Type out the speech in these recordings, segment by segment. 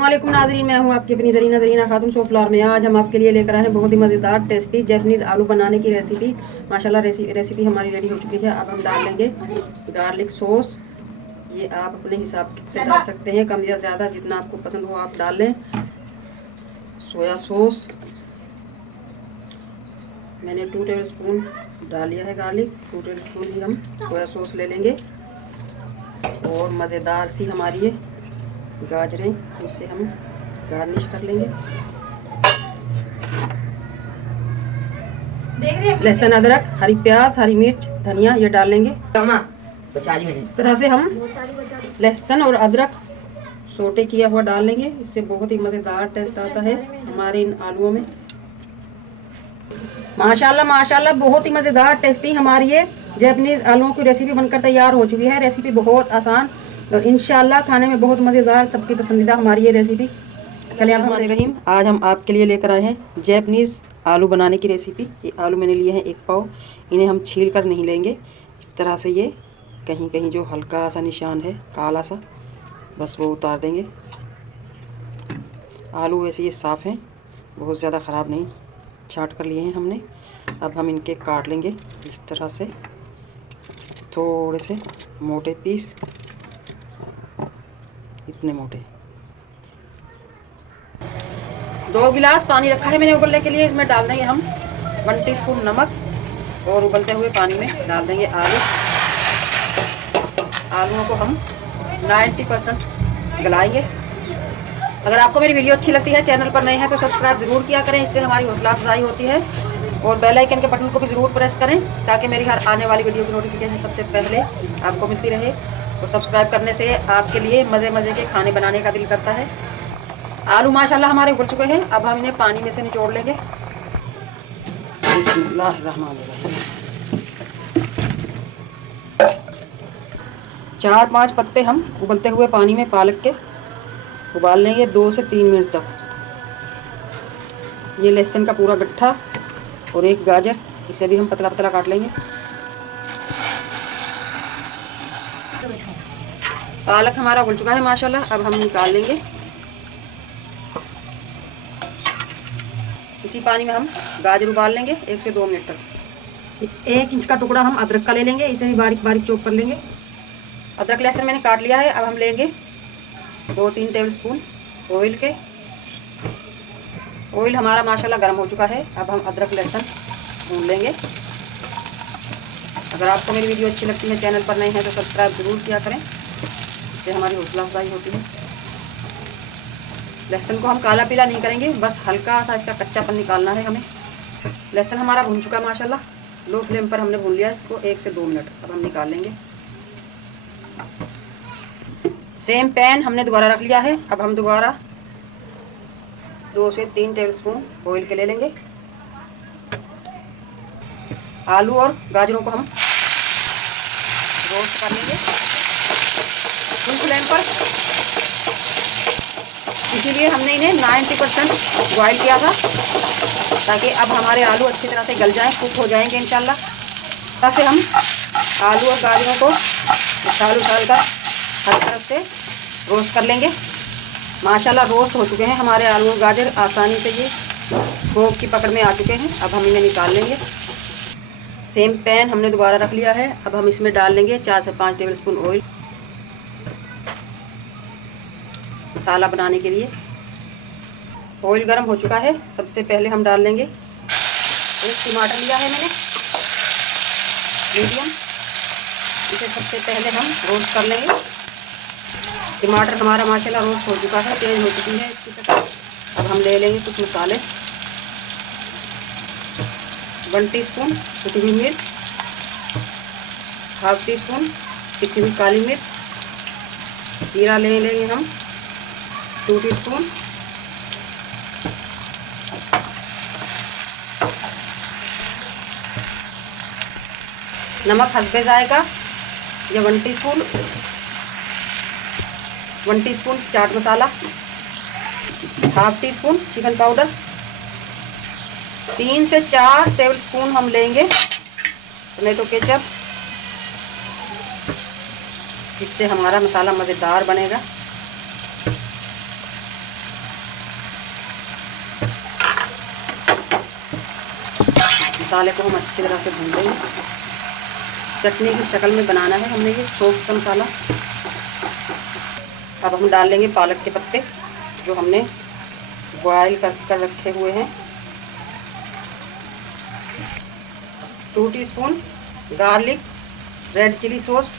अस्सलामुअलैकुम नाज़रीन, मैं हूं आपकी अपनी ज़रीना खातून सोफ्लावर में। आज हम आपके लिए लेकर आए हैं बहुत ही मज़ेदार टेस्टी जैपनीज़ आलू बनाने की रेसिपी। माशाल्लाह रेसिपी हमारी रेडी हो चुकी है। अब हम डाल लेंगे गार्लिक सॉस। ये आप अपने हिसाब से डाल सकते हैं, कम या ज़्यादा, जितना आपको पसंद हो आप डाल लें। सोया सॉस मैंने 2 टेबल स्पून डाल लिया है। गार्लिक 2 टेबल स्पून ही हम सोया सॉस ले लेंगे। और मज़ेदार सी हमारी ये गाजरें, इससे हम गार्निश कर लेंगे। लहसुन, अदरक, हरी प्याज, हरी मिर्च, धनिया ये डाल लेंगे। इस तरह से हम लहसुन और अदरक सोटे किया हुआ डाल लेंगे। इससे बहुत ही मज़ेदार टेस्ट आता है हमारे इन आलूओं में। माशाल्लाह माशाल्लाह बहुत ही मज़ेदार टेस्टी हमारी ये जैपनीज़ आलूओं की रेसिपी बनकर तैयार हो चुकी है। रेसिपी बहुत आसान और इंशाल्लाह खाने में बहुत मज़ेदार, सबकी पसंदीदा हमारी ये रेसिपी। चलिए अब हमारे रहीम, आज हम आपके लिए लेकर आए हैं जैपनीज़ आलू बनाने की रेसिपी। ये आलू मैंने लिए हैं 1 पाव। इन्हें हम छील कर नहीं लेंगे। इस तरह से ये कहीं कहीं जो हल्का सा निशान है काला सा, बस वो उतार देंगे। आलू वैसे ये साफ़ हैं, बहुत ज़्यादा ख़राब नहीं। छाँट कर लिए हैं हमने। अब हम इनके काट लेंगे इस तरह से, थोड़े से मोटे पीस, इतने मोटे। 2 गिलास पानी रखा है मैंने उबलने के लिए। इसमें डाल देंगे हम 1 टीस्पून नमक और उबलते हुए पानी में डाल देंगे आलू। आलूओं को हम 90% गलाएंगे। अगर आपको मेरी वीडियो अच्छी लगती है, चैनल पर नए हैं तो सब्सक्राइब ज़रूर किया करें, इससे हमारी हौसला अफजाई होती है। और बेल आइकन के बटन को भी ज़रूर प्रेस करें ताकि मेरी हर आने वाली वीडियो की नोटिफिकेशन सबसे पहले आपको मिलती रहे। और सब्सक्राइब करने से आपके लिए मज़े मज़े के खाने बनाने का दिल करता है। आलू माशाल्लाह हमारे उबल चुके हैं। अब हम इन्हें पानी में से निचोड़ लेंगे। बिस्मिल्लाहिर्रहमानिर्रहीम। 4-5 पत्ते हम उबलते हुए पानी में पालक के उबाल लेंगे 2 से 3 मिनट तक। ये लहसुन का पूरा गट्ठा और 1 गाजर, इसे भी हम पतला पतला काट लेंगे। पालक हमारा उबल चुका है माशाल्लाह। अब हम निकाल लेंगे। इसी पानी में हम गाजर उबाल लेंगे 1 से 2 मिनट तक। 1 इंच का टुकड़ा हम अदरक का ले लेंगे, इसे भी बारीक बारीक चॉप कर लेंगे। अदरक लहसुन मैंने काट लिया है। अब हम लेंगे 2-3 टेबल स्पून ऑयल के। ऑयल हमारा माशाल्लाह गर्म हो चुका है। अब हम अदरक लहसुन भून लेंगे। अगर आपको मेरी वीडियो अच्छी लगती है, चैनल पर नए हैं तो सब्सक्राइब ज़रूर किया करें, इससे हमारी हौसला अफजाई होती है। लहसुन को हम काला पीला नहीं करेंगे, बस हल्का सा इसका कच्चापन निकालना है हमें। लहसुन हमारा भून चुका है माशाल्लाह। लो फ्लेम पर हमने भून लिया इसको 1 से 2 मिनट। अब हम निकाल लेंगे। सेम पैन हमने दोबारा रख लिया है। अब हम दोबारा 2 से 3 टेबल स्पून ऑयल के ले लेंगे। आलू और गाजरों को हम रोस्ट कर लेंगे फुल फ्लेम पर। इसीलिए हमने इन्हें 90% बॉयल किया था, ताकि अब हमारे आलू अच्छी तरह से गल जाएं, कुक हो जाएंगे इंशाल्लाह। ताकि हम आलू और गाजरों को उछाल कर हर तरफ से रोस्ट कर लेंगे। माशाल्लाह रोस्ट हो चुके हैं हमारे आलू और गाजर, आसानी से ये भोग की पकड़ में आ चुके हैं। अब हम इन्हें निकाल लेंगे। सेम पैन हमने दोबारा रख लिया है। अब हम इसमें डाल लेंगे 4 से 5 टेबल स्पून ऑयल मसाला बनाने के लिए। ऑयल गर्म हो चुका है। सबसे पहले हम डाल लेंगे 1 टमाटर लिया है मैंने मीडियम, इसे सबसे पहले हम रोस्ट कर लेंगे। टमाटर हमारा माशाल्लाह रोस्ट हो चुका है, तेज हो चुकी है इसकी शक्ल। अब हम ले लेंगे कुछ मसाले। 1 टीस्पून कुटी हुई मिर्च, 1/2 टीस्पून पिसी हुई काली मिर्च, जीरा ले लेंगे हम 2 टीस्पून, नमक हस्बे जायका या 1 teaspoon, 1 teaspoon chaat masala, 1/2 teaspoon chicken powder, 3 से 4 टेबल स्पून हम लेंगे टमेटो केचप, जिससे हमारा मसाला मज़ेदार बनेगा। मसाले को हम अच्छी तरह से भून लेंगे। चटनी की शक्ल में बनाना है हमने ये सॉफ्ट सा मसाला। अब हम डाल लेंगे पालक के पत्ते जो हमने बॉयल कर रखे हुए हैं। 2 teaspoon garlic red chilli sauce.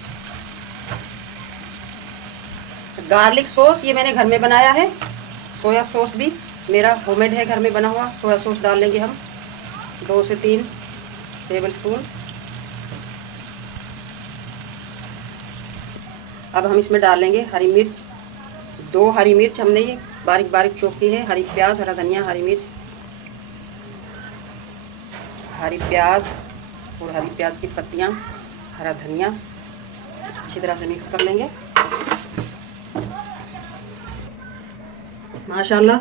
Garlic sauce ये मैंने घर में बनाया है। सोया सॉस भी मेरा होममेड है, घर में बना हुआ सोया सॉस डाल लेंगे हम 2 से 3 टेबलस्पून। अब हम इसमें डाल लेंगे हरी मिर्च। 2 हरी मिर्च हमने ये बारीक बारीक चॉप की है। हरी प्याज, हरा धनिया, हरी मिर्च, हरी प्याज और हरी प्याज की पत्तियाँ, हरा धनिया अच्छी तरह से मिक्स कर लेंगे। माशाल्लाह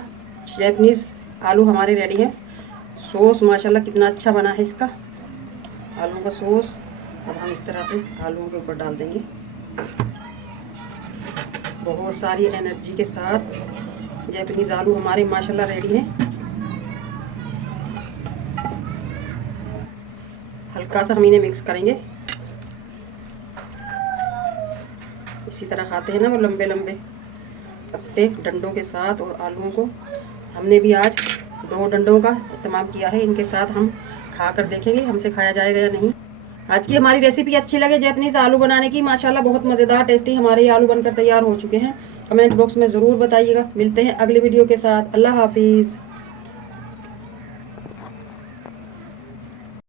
जैपनीज़ आलू हमारे रेडी हैं। सॉस माशाल्लाह कितना अच्छा बना है इसका, आलू का सॉस। अब हम इस तरह से आलूओं के ऊपर डाल देंगे। बहुत सारी एनर्जी के साथ जैपनीज़ आलू हमारे माशाल्लाह रेडी हैं। हल्का सा हम इन्हें मिक्स करेंगे। इसी तरह खाते हैं ना वो लंबे लंबे पत्ते डंडों के साथ, और आलूओं को हमने भी आज 2 डंडों का इस्तेमाल किया है। इनके साथ हम खा कर देखेंगे हमसे खाया जाएगा या नहीं। आज की हमारी रेसिपी अच्छी लगे जैपनीज़ आलू बनाने की, माशाल्लाह बहुत मज़ेदार टेस्टी हमारे ये आलू बनकर तैयार हो चुके हैं। कमेंट बॉक्स में ज़रूर बताइएगा। मिलते हैं अगली वीडियो के साथ। अल्लाह हाफिज़।